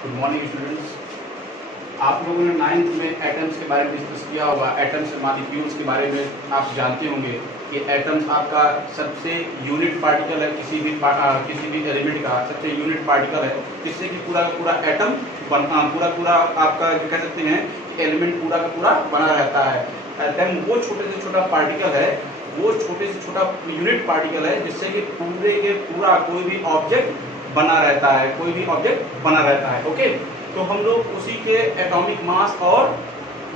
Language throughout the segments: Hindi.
Good morning students. आप लोगों ने 9th में एटम्स के बारे में डिस्कस किया होगा। एटम्स से मॉलिक्यूल्स के बारे में आप जानते होंगे कि एटम्स आपका सबसे यूनिट पार्टिकल है, किसी भी एलिमेंट का सबसे यूनिट पार्टिकल है, जिससे कि पूरा का पूरा एटम पूरा आपका कह सकते हैं कि एलिमेंट पूरा का पूरा बना रहता है। एटम वो छोटे से छोटा पार्टिकल है, वो छोटे से छोटा यूनिट पार्टिकल है जिससे कि पूरे के पूरा कोई भी ऑब्जेक्ट बना रहता है, कोई भी ऑब्जेक्ट बना रहता है। ओके, तो हम लोग उसी के एटॉमिक मास और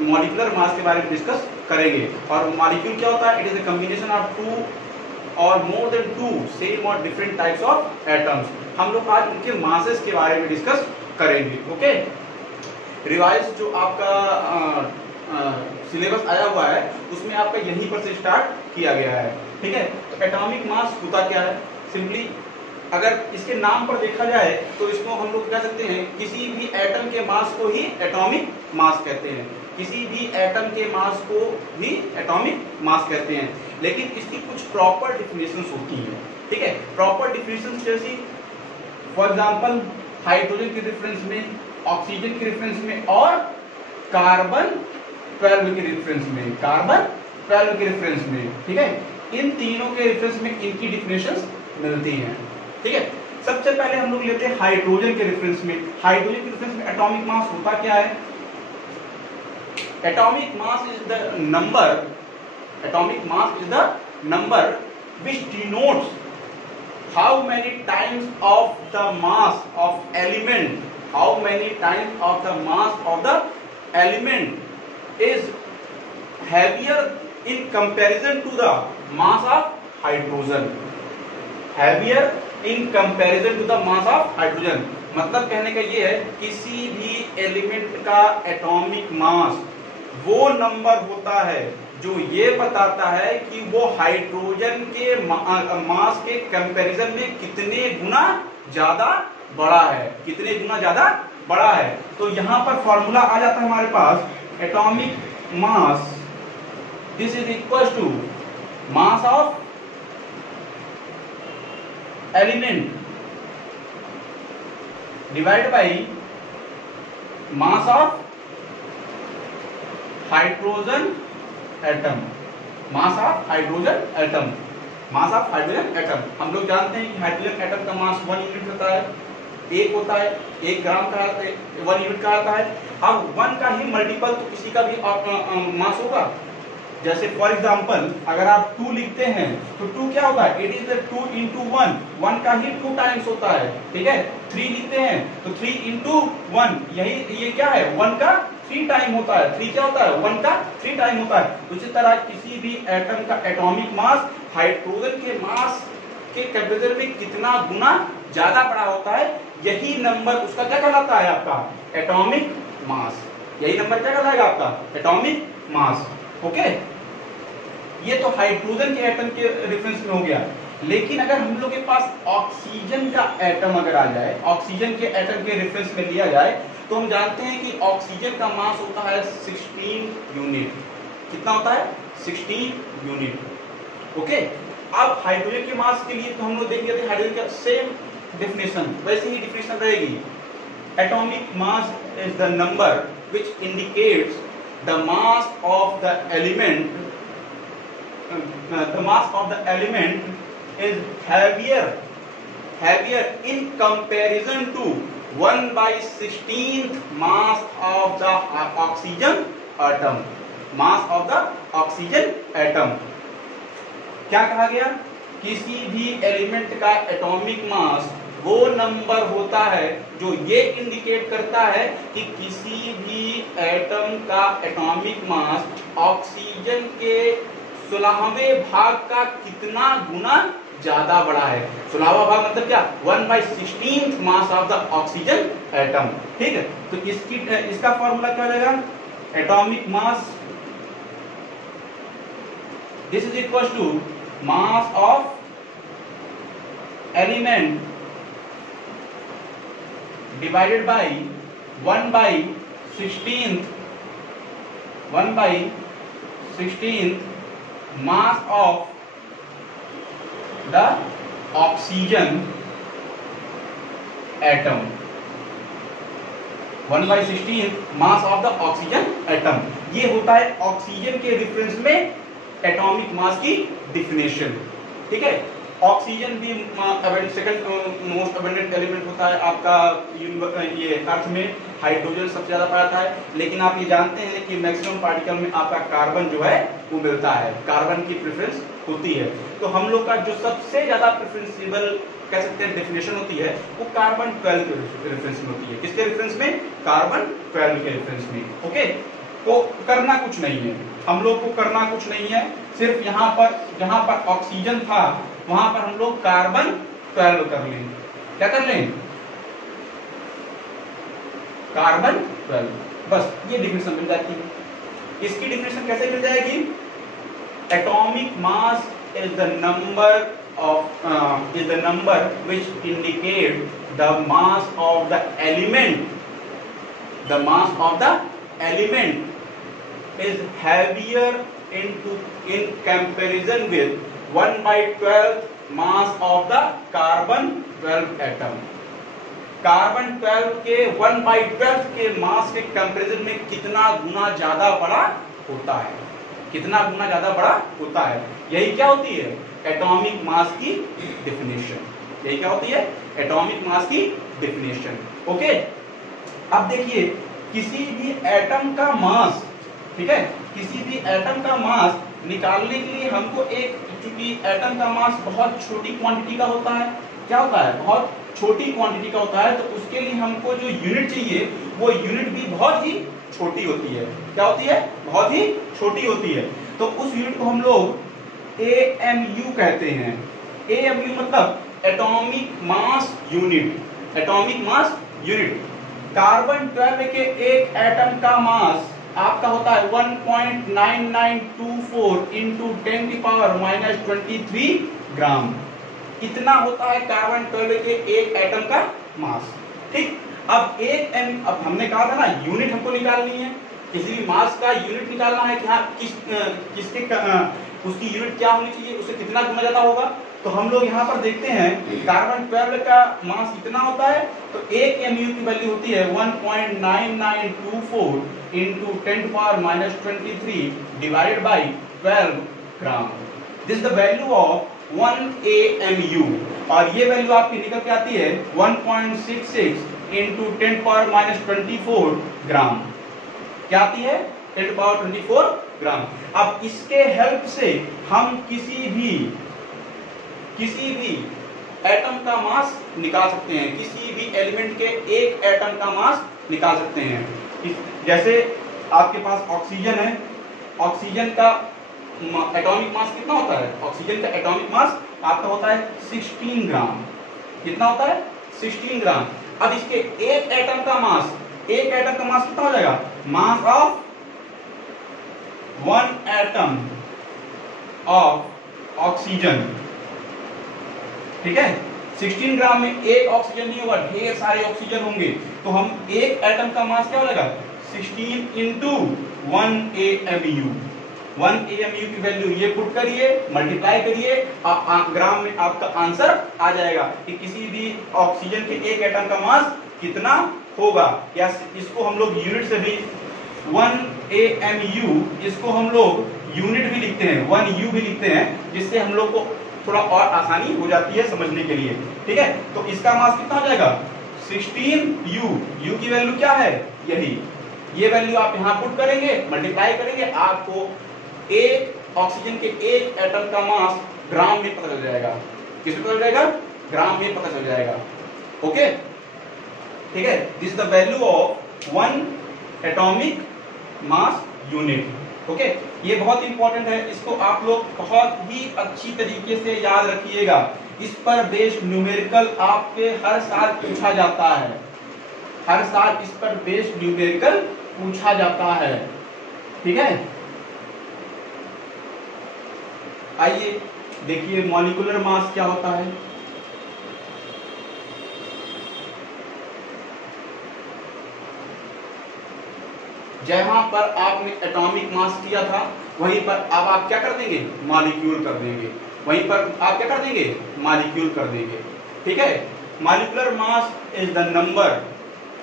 मॉलिक्यूलर मास के बारे में डिस्कस करेंगे। और मॉलिक्यूल क्या होता है? It is a combination of two और मोर देन टू सेम और डिफरेंट टाइप्स ऑफ एटम्स। हम लोग आज उनके मासेस के बारे में डिस्कस करेंगे। ओके, रिवाइज जो आपका सिलेबस आया हुआ है उसमें आपका यहीं पर से स्टार्ट किया गया है। ठीक है, तो एटॉमिक मास होता क्या है? सिंपली अगर इसके नाम पर देखा जाए तो इसको हम लोग कह सकते हैं, किसी भी एटम के मास को ही एटॉमिक मास कहते हैं। किसी भी एटम के मास को ही एटॉमिक मास कहते हैं, लेकिन इसकी कुछ प्रॉपर डिफिनेशंस होती हैं। ठीक है, प्रॉपर डिफिनेशंस जैसी फॉर एग्जांपल हाइड्रोजन के रेफरेंस में, ऑक्सीजन के रेफरेंस में और कार्बन 12 के रेफरेंस में, कार्बन 12 के रेफरेंस में। ठीक है, इन तीनों के रेफरेंस में इनकी डिफिनेशंस मिलती हैं। ठीक है, सबसे पहले हम लोग लेते हैं हाइड्रोजन के रेफरेंस में। हाइड्रोजन के रेफरेंस में एटॉमिक मास होता क्या है? Atomic mass is the number, atomic mass is the number which denotes how many times of the mass of element, how many times of the mass of the element is heavier in comparison to the mass of hydrogen, heavier in comparison to the mass of hydrogen। मतलब कहने का ये है, किसी भी एलिमेंट का एटॉमिक मास वो नंबर होता है जो ये बताता है कि वो हाइड्रोजन के मास के कंपैरिजन में कितने गुना ज्यादा बड़ा है, कितने गुना ज्यादा बड़ा है। तो यहां पर फॉर्मूला आ जाता है हमारे पास, atomic mass this is equal to mass of element divide by mass of hydrogen atom, mass of hydrogen atom, mass of hydrogen atom. हम लोग जानते हैं कि हाइड्रोजन एटम का मास 1 यूनिट होता है, 1 होता है, 1 ग्राम का 1 यूनिट का आता है। अब 1 का ही मल्टीपल तो किसी का भी मास होगा। जैसे फॉर एग्जांपल अगर आप 2 लिखते हैं तो 2 क्या होगा? इट इज 2 into 1, 1 का ही 2 टाइम्स होता है। ठीक है, 3 लिखते हैं तो 3 into 1, यही ये क्या है? 1 का 3 टाइम होता है। 3 क्या होता है? 1 का 3 टाइम होता है। उसी तरह किसी भी एटम का एटॉमिक मास हाइड्रोजन के मास के कंपैरिजन में कितना गुना ज्यादा बड़ा होता है, यही नंबर उसका क्या कहलाता है? आपका एटॉमिक मास। यही नंबर क्या कहलाएगा? आपका एटॉमिक मास। ओके, ये तो हाइड्रोजन के एटम के रेफरेंस में हो गया। लेकिन अगर हम लोग के पास ऑक्सीजन का एटम अगर आ जाए, ऑक्सीजन के एटम के रेफरेंस में लिया जाए, तो हम जानते हैं कि ऑक्सीजन का मास होता है 16 यूनिट। कितना होता है? 16 यूनिट। ओके, अब हाइड्रोजन के मास के लिए तो हम लोग देखेंगे थे हाइड्रोजन का सेम डेफिनेशन, वैसे ही डेफिनेशन रहेगी। Atomic mass is the number which indicates the mass of the element, the mass of the element is heavier in comparison to 1/16th mass of the oxygen atom, mass of the oxygen atom। क्या कहा गया? किसी भी एलिमेंट का एटॉमिक मास वो नंबर होता है जो ये इंडिकेट करता है कि किसी भी एटम का एटॉमिक मास ऑक्सीजन के 16वें भाग का कितना गुना ज्यादा बड़ा है। 16वां भाग मतलब क्या? 1/16th mass of the oxygen atom. ठीक है, तो इसका फॉर्मूला क्या रहेगा? Atomic mass this is equal to mass of element divided by 1/16th mass of the oxygen atom। 1/16 mass of the oxygen atom. ये होता है ऑक्सीजन के रेफरेंस में एटॉमिक मास की डिफिनेशन। ठीक है, ऑक्सीजन भी सेकंड मोस्ट अबंडेंट एलिमेंट होता है आपका ये अर्थ में। हाइड्रोजन सबसे ज्यादा पाया है, लेकिन आप ये जानते हैं कि मैक्सिमम पार्टिकल में आपका कार्बन जो है वो मिलता है, कार्बन की प्रेफरेंस होती है। तो हम लोग का जो सबसे ज्यादा प्रेफरेंसिबल कह सकते हैं डेफिनेशन होती है वो कार्बन 12 के रेफरेंस में होती है। किसके रेफरेंस में? कार्बन 12 के रेफरेंस में। ओके, तो करना कुछ नहीं है, हम लोग को करना कुछ नहीं है, सिर्फ यहाँ पर जहां पर ऑक्सीजन था वहां पर हम लोग कार्बन 12 कर लें। क्या कर लें? कार्बन 12, बस ये डिफिनेशन मिल जाती है। इसकी डिफिनेशन कैसे मिल जाएगी? Atomic mass is the number which indicate the mass of the element. The mass of the element is heavier in comparison with 1/12 mass of the carbon 12 atom. Carbon 12 के 1/12 के मास के कंपैरिजन में कितना गुना ज्यादा बड़ा होता है, कितना गुना ज्यादा बड़ा होता है। यही क्या होती है? एटॉमिक मास की डिफिनेशन। यही क्या होती है? एटॉमिक मास की डिफिनेशन। ओके, अब देखिए किसी भी एटम का मास, ठीक है, किसी भी एटम का मास निकालने के लिए हमको एक, क्योंकि एटम का मास बहुत छोटी क्वांटिटी का होता है, क्या होता है? बहुत छोटी क्वांटिटी का होता है, तो उसके लिए हमको जो यूनिट चाहिए वो यूनिट भी बहुत ही छोटी होती है। क्या होती है? बहुत ही छोटी होती है। तो उस यूनिट को हम लोग AMU कहते हैं। AMU मतलब atomic mass unit. Atomic mass unit. Carbon 12 के एक एटम का मास आपका होता है 1.9924 इंटू 10⁻⁻23 ग्राम। इतना होता है कार्बन 12 के एक एटम का मास। ठीक, अब हमने कहा था ना यूनिट हमको निकालनी है, किसी भी मास का यूनिट निकालना है कि हाँ उसकी यूनिट क्या होनी चाहिए, उससे कितना गुना ज्यादा होगा। तो हम लोग यहाँ पर देखते हैं कार्बन 12 का मास इतना होता है, तो एक MU की वैल्यू होती है 1.9924 into 10⁻⁻23 divided by 12 gram. This is the value of 1 AMU, और ये वैल्यू आपकी निकल के आती है 1.66 इंटू 10⁻24 ग्राम। क्या आती है? 10⁻24 ग्राम। अब इसके हेल्प से हम किसी भी एटम का मास निकाल सकते हैं, किसी भी एलिमेंट के एक एटम का मास निकाल सकते हैं। जैसे आपके पास ऑक्सीजन है, ऑक्सीजन का एटॉमिक मास कितना होता है? ऑक्सीजन का एटॉमिक मास आपका होता है 16 ग्राम। कितना होता है? 16 ग्राम। अब इसके एक एटम का मास कितना हो जाएगा? Mass of 1 atom of oxygen. ठीक है, 16 ग्राम में एक ऑक्सीजन नहीं होगा, ढेर सारे ऑक्सीजन होंगे, तो हम एक एटम का मास क्या हो जाएगा? 16 इंटू 1 AMU। 1 AMU की वैल्यू ये पुट करिए, मल्टीप्लाई करिए, ग्राम में आपका आंसर आ जाएगा कि किसी भी ऑक्सीजन के एक एटम का मास कितना होगा। या इसको हम लोग यूनिट से भी 1 AMU, इसको हम लोग यूनिट भी लिखते हैं, 1U भी लिखते हैं, जिससे हम लोग को थोड़ा और आसानी हो जाती है समझने के लिए। ठीक है, तो इसका मास कितना हो जाएगा? 16U। U की वैल्यू क्या है? यही, ये वैल्यू आप यहाँ पुट करेंगे, मल्टीप्लाई करेंगे, आपको एक ऑक्सीजन के एक एटम का मास ग्राम में पता चल जाएगा। किस में पता चल जाएगा? ग्राम में पता चल जाएगा। ओके, ठीक है, this the value of 1 atomic mass unit. Okay, ये बहुत इंपॉर्टेंट है, इसको आप लोग बहुत ही अच्छी तरीके से याद रखिएगा। इस पर बेस्ड न्यूमेरिकल आपके हर साल पूछा जाता है, हर साल इस पर बेस्ड न्यूमेरिकल पूछा जाता है। ठीक है, आइए देखिए मॉलिक्यूलर मास क्या होता है। जहां पर आपने एटॉमिक मास किया था वहीं पर अब आप क्या कर देंगे? मॉलिक्यूल कर देंगे। वहीं पर आप क्या कर देंगे? मॉलिक्यूल कर देंगे। ठीक है, molecular mass is the number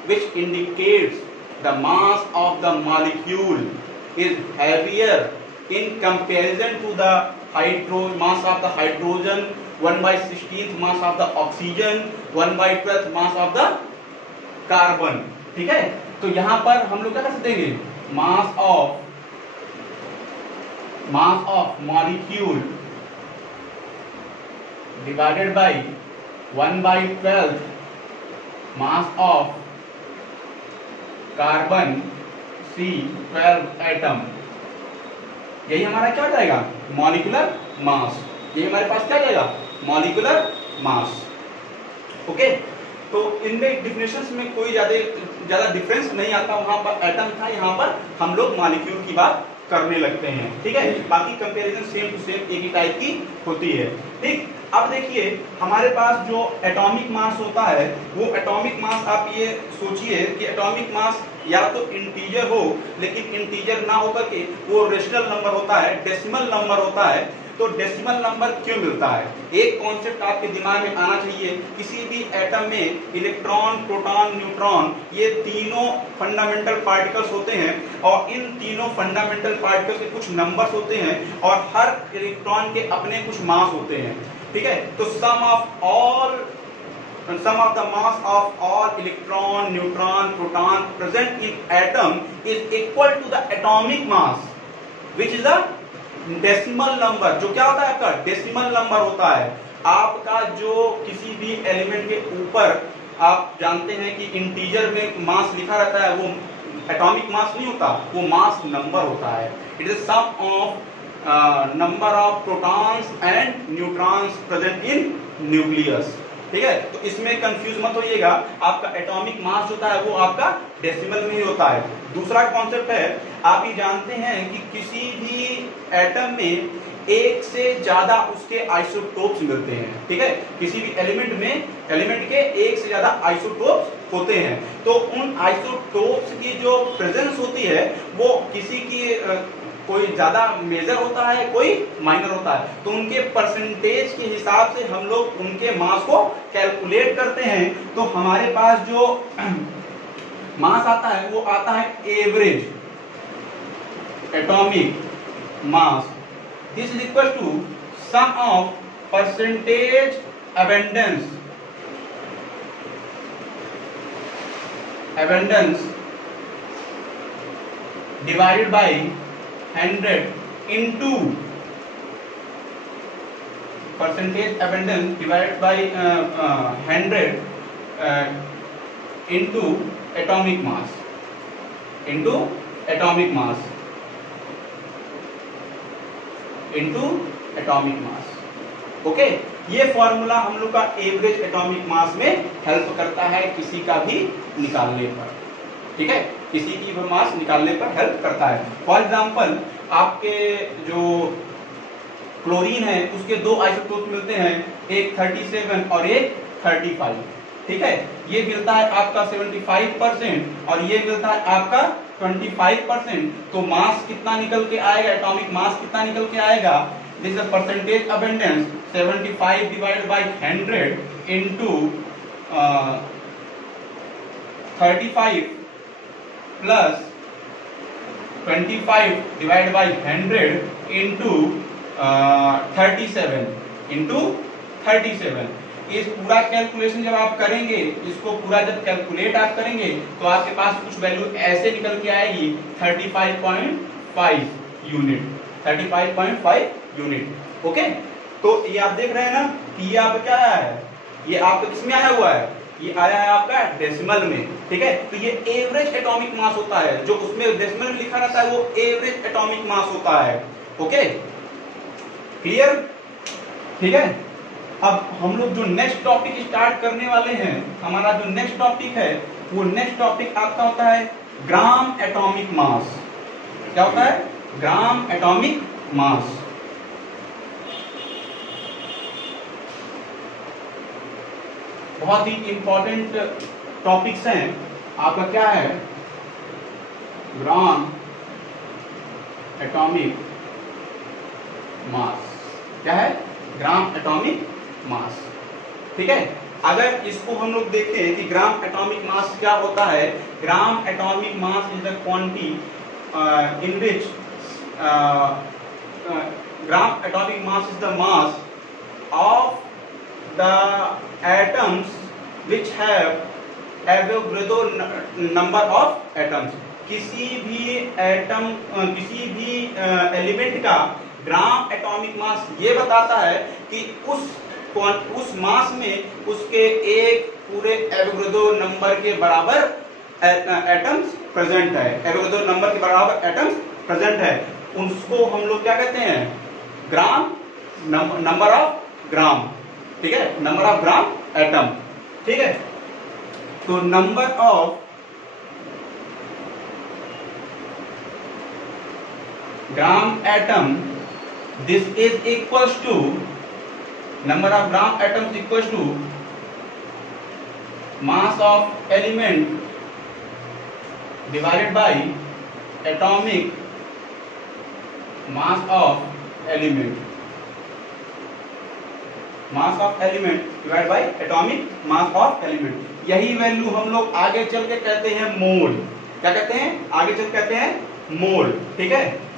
which indicates the mass of the molecule is heavier in comparison to the mass of the hydrogen, 1/16 mass of the oxygen, 1/12 mass of the carbon. ठीक है, तो यहां पर हम लोग क्या कर सकते हैं, mass of molecule divided by 1/12 mass of carbon C12 atom, यही हमारा क्या हो जाएगा, मॉलिक्यूलर मास। यही हमारे पास क्या जाएगा, मॉलिक्यूलर मास। ओके, तो इनमें डिफिनेशंस में कोई ज्यादा डिफरेंस नहीं आता। वहां पर एटम था, यहाँ पर हम लोग मॉलिक्यूल की बात करने लगते हैं। ठीक है, बाकी कंपैरिजन सेम टू सेम एक ही टाइप की होती है। ठीक, अब देखिए हमारे पास जो एटॉमिक मास होता है, वो एटॉमिक मास आप ये सोचिए कि एटॉमिक मास या तो इंटीजर हो, लेकिन इंटीजर ना होकर के वो रेशनल नंबर होता है, डेसिमल नंबर होता है। तो डेसिमल नंबर क्यों मिलता है, एक कॉन्सेप्ट आपके दिमाग में आना चाहिए। किसी भी एटम में इलेक्ट्रॉन, प्रोटॉन, न्यूट्रॉन, ये तीनों फंडामेंटल पार्टिकल्स होते हैं, और इन तीनों फंडामेंटल पार्टिकल्स के कुछ नंबर्स होते हैं, और हर इलेक्ट्रॉन के अपने कुछ मास होते हैं। ठीक है, तो sum of the mass of all electron, neutron, proton present in atom is equal to the atomic mass, which is the decimal number। जो क्या होता है आपका, डेसिमल नंबर होता है। आपका जो किसी भी एलिमेंट के ऊपर आप जानते हैं कि इंटीजर में मास लिखा रहता है, वो एटॉमिक मास नहीं होता, वो मास नंबर होता है। It is sum of number of protons and neutrons present in nucleus. ठीक है, तो इसमें कंफ्यूज मत होइएगा, आपका एटॉमिक मास होता है वो आपका डेसिमल में ही होता है। दूसरा कॉन्सेप्ट है, आप ये जानते हैं कि किसी भी एटम में एक से ज्यादा उसके आइसोटोप्स मिलते हैं। ठीक है, किसी भी एलिमेंट के एक से ज्यादा आइसोटोप्स होते हैं। तो उन आइसोटोप्स की जो प्रेजेंस होती है, वो किसी की कोई ज्यादा मेजर होता है, कोई माइनर होता है। तो उनके परसेंटेज के हिसाब से हम लोग उनके मास को कैलकुलेट करते हैं। तो हमारे पास जो मास आता है वो आता है average atomic mass. This is equal to sum of percentage abundance divided by 100 into percentage abundance divided by 100 into atomic mass into atomic mass okay, ये फॉर्मूला हम लोग का एवरेज एटॉमिक मास में हेल्प करता है किसी का भी निकालने पर। ठीक है, किसी की भी मास निकालने पर हेल्प करता है। फॉर एग्जांपल, आपके जो क्लोरीन है उसके दो आइसोटोप मिलते हैं, एक 37 और एक 35। ठीक है, ये मिलता है आपका 75% और ये मिलता है आपका 25%। तो मास कितना निकल के आएगा, एटॉमिक मास कितना निकल के आएगा, this is percentage abundance 75 divided by 100 into 35 plus 25 divided by 100 into 37। इस पूरा कैलकुलेशन जब आप करेंगे, इसको पूरा जब कैलकुलेट आप करेंगे, तो आपके पास कुछ वैल्यू ऐसे निकल के आएगी 35.5 यूनिट। 35.5 यूनिट। ओके, तो ये आप देख रहे हैं ना कि ये आपका क्या आया है, ये आपका किसमें आया हुआ है, ये आया है आपका डेसिमल में। ठीक है, तो ये एवरेज एटॉमिक मास होता है, जो उसमें डेसिमल में लिखा रहता है वो एवरेज एटॉमिक मास होता है। Okay, clear? ठीक है, अब हम लोग जो नेक्स्ट टॉपिक स्टार्ट करने वाले हैं, हमारा जो नेक्स्ट टॉपिक है, वो नेक्स्ट टॉपिक आपका होता है ग्राम एटॉमिक मास। क्या होता है, ग्राम एटॉमिक मास। बहुत ही इंपॉर्टेंट टॉपिक्स हैं। आपका क्या है, ग्राम एटॉमिक मास। क्या है, ग्राम एटॉमिक मास। ठीक है, अगर इसको हम लोग देखते हैं कि ग्राम एटॉमिक मास क्या होता है, ग्राम atomic mass is the quantity in which gram atomic mass is the mass of the atoms which have Avogadro number of atoms. किसी भी एटम किसी भी एलिमेंट का ग्राम एटॉमिक मास ये बताता है कि उस मास में उसके एक पूरे एवोगैड्रो नंबर के बराबर एटम्स प्रेजेंट है, एवोगैड्रो नंबर के बराबर एटम्स प्रेजेंट है। उसको हम लोग क्या कहते हैं, ग्राम नंबर ऑफ ग्राम, ठीक है, नंबर ऑफ ग्राम एटम, ठीक है। तो number of gram atom, this is equals to number of gram atoms equals to mass of element divided by atomic mass of element, mass of element divided by atomic mass of element। यही वैल्यू हम लोग आगे चल के कहते हैं मोल। क्या कहते हैं, आगे चल कहते हैं मोल, ठीक है।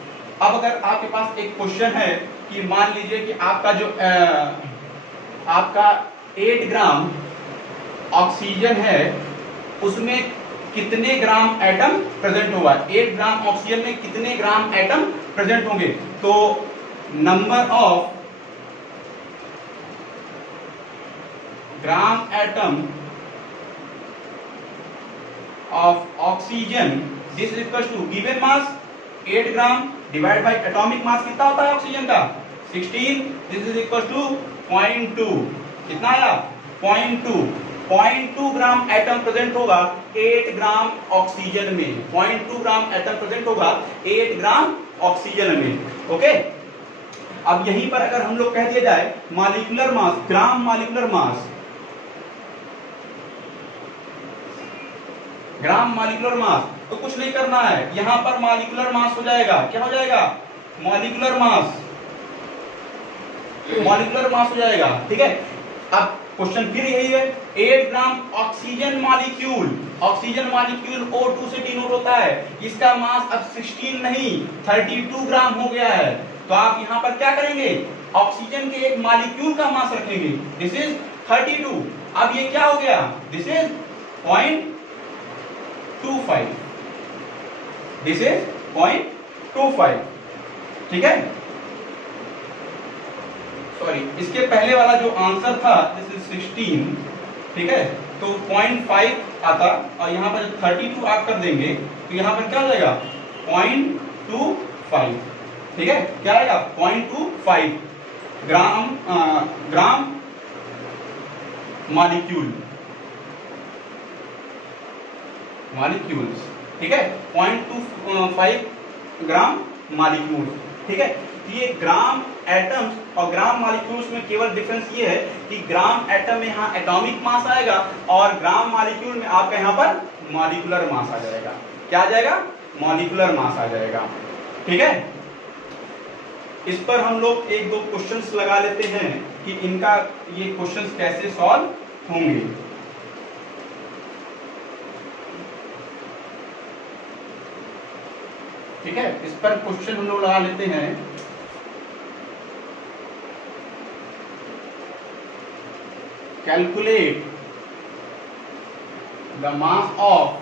अब अगर आपके पास एक क्वेश्चन है कि मान लीजिए कि आपका जो आपका 8 ग्राम ऑक्सीजन है, उसमें कितने ग्राम एटम प्रेजेंट होगा, 8 ग्राम ऑक्सीजन में कितने ग्राम एटम प्रेजेंट होंगे। तो number of gram atom of oxygen, this is equal to given mass 8 gram divide by atomic mass कितना होता है ऑक्सीजन का 16, दिस इज इक्वल टू 0.2, कितना आया 0.2 ग्राम एटम प्रेजेंट होगा 8 ग्राम ऑक्सीजन में, 0.2 ग्राम एटम प्रेजेंट होगा 8 ग्राम ऑक्सीजन में, ओके। अब यहीं पर अगर हम लोग कह दिया जाए molecular mass, gram molecular mass, gram molecular mass, तो कुछ नहीं करना है, यहां पर मॉलिक्यूलर मास हो जाएगा, क्या हो जाएगा मॉलिक्यूलर मास, मॉलिक्यूलर मास हो जाएगा, ठीक है। अब क्वेश्चन फिर यही है, 8 gram oxygen molecule, oxygen molecule O2 से डिनोट होता है, इसका मास अब 16 नहीं 32 ग्राम हो गया है। तो आप यहां पर क्या करेंगे, ऑक्सीजन के एक मॉलिक्यूल का मास रखेंगे, दिस इज 32। अब ये क्या हो गया, दिस इज 0.25, दिस इज 0.25, ठीक है। सॉरी, इसके पहले वाला जो आंसर था दिस इज 16, ठीक है, तो 0.5 आता और यहाँ पर 32 आप कर देंगे तो यहाँ पर क्या हो जाएगा 0.25, ठीक है, क्या आएगा 0.25 ग्राम मॉलिक्यूल्स, ठीक है, 0.25 ग्राम मॉलिक्यूल, ठीक है। ये ग्राम एटम्स और ग्राम मॉलिक्यूल्स में केवल डिफरेंस ये है कि ग्राम एटम में यहाँ एटॉमिक मास आएगा और ग्राम मॉलिक्यूल में आपका यहाँ पर मॉलिक्यूलर मास आ जाएगा। क्या आ जाएगा, मॉलिक्यूलर मास आ जाएगा, ठीक है। इस पर हम लोग एक दो क्वेश्चंस लगा लेते हैं कि इनका ये क्वेश्चंस कैसे सॉल्व होंगे। ठीक है, इस पर क्वेश्चन हम लोग लगा लेते हैं। Calculate the mass of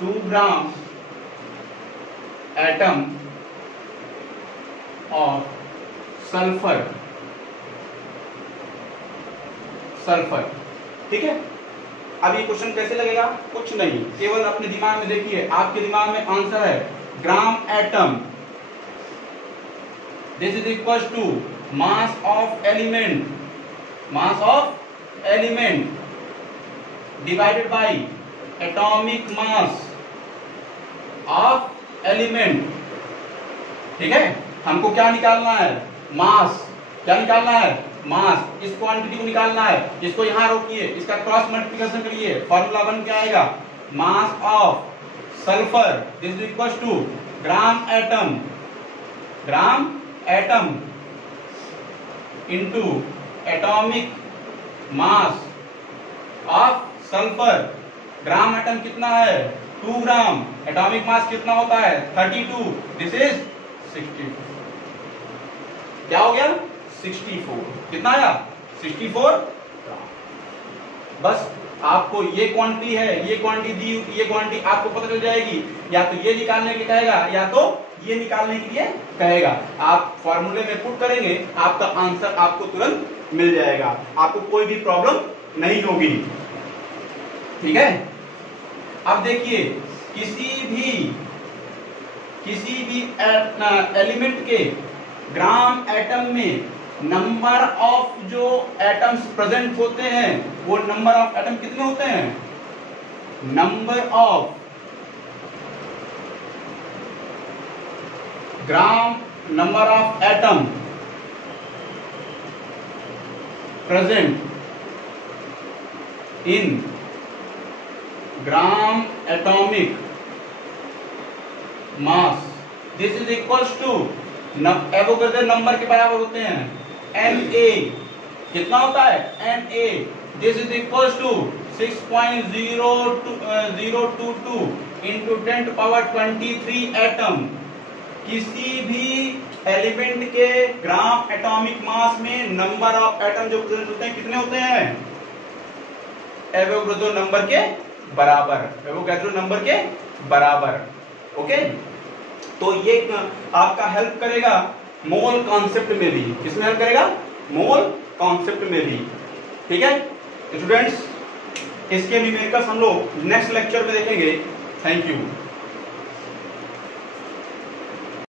2 gram atom of sulphur, ठीक है। अब ये क्वेश्चन कैसे लगेगा, कुछ नहीं, केवल अपने दिमाग में देखिए, आपके दिमाग में आंसर है gram atom, this is equal to mass of element, mass of element divided by atomic mass of element, ठीक है। हमको क्या निकालना है, मास, क्या निकालना है, मास, इस क्वांटिटी को निकालना है। इसको यहां रोकिए, इसका क्रॉस मल्टीप्लिकेशन करिए, फार्मूला बन क्या आएगा, mass of sulphur this is equal to gram atom into atomic mass of sulphur. Gram atom कितना है? 2 ग्राम। एटॉमिक मास कितना होता है? 32। This is 64। क्या हो गया? 64। कितना आया? 64 ग्राम। बस आपको ये क्वांटिटी है, ये क्वांटिटी दी, ये क्वांटिटी आपको पता चल जाएगी। या तो ये निकालने के लिए कहेगा या तो ये निकालने के लिए कहेगा। आप फॉर्मूले में पुट करेंगे, आपका आंसर आपको तुरंत मिल जाएगा, आपको कोई भी प्रॉब्लम नहीं होगी। ठीक है। अब देखिए, किसी भी एलिमेंट के ग्राम एटम में नंबर ऑफ जो एटम्स प्रेजेंट होते हैं, वो नंबर ऑफ एटम कितने होते हैं? Number of gram, number of atom present in gram atomic mass, this is equals to Avogadro number के बराबर होते हैं Na। कितना होता है? Na। This is equals to 6.022 into 10⁻23 atom. किसी भी एलिमेंट के ग्राम एटॉमिक मास में नंबर ऑफ एटम जो प्रेजेंट होते हैं कितने होते हैं? एवोगैड्रो नंबर के बराबर। एवोगैड्रो नंबर के बराबर। ओके, तो ये आपका हेल्प करेगा मोल कॉन्सेप्ट में भी। किसमें हेल्प करेगा? मोल कॉन्सेप्ट में भी। ठीक है स्टूडेंट्स, इसके न्यूमेरिकल्स हम लोग नेक्स्ट लेक्चर में देखेंगे। Thank you.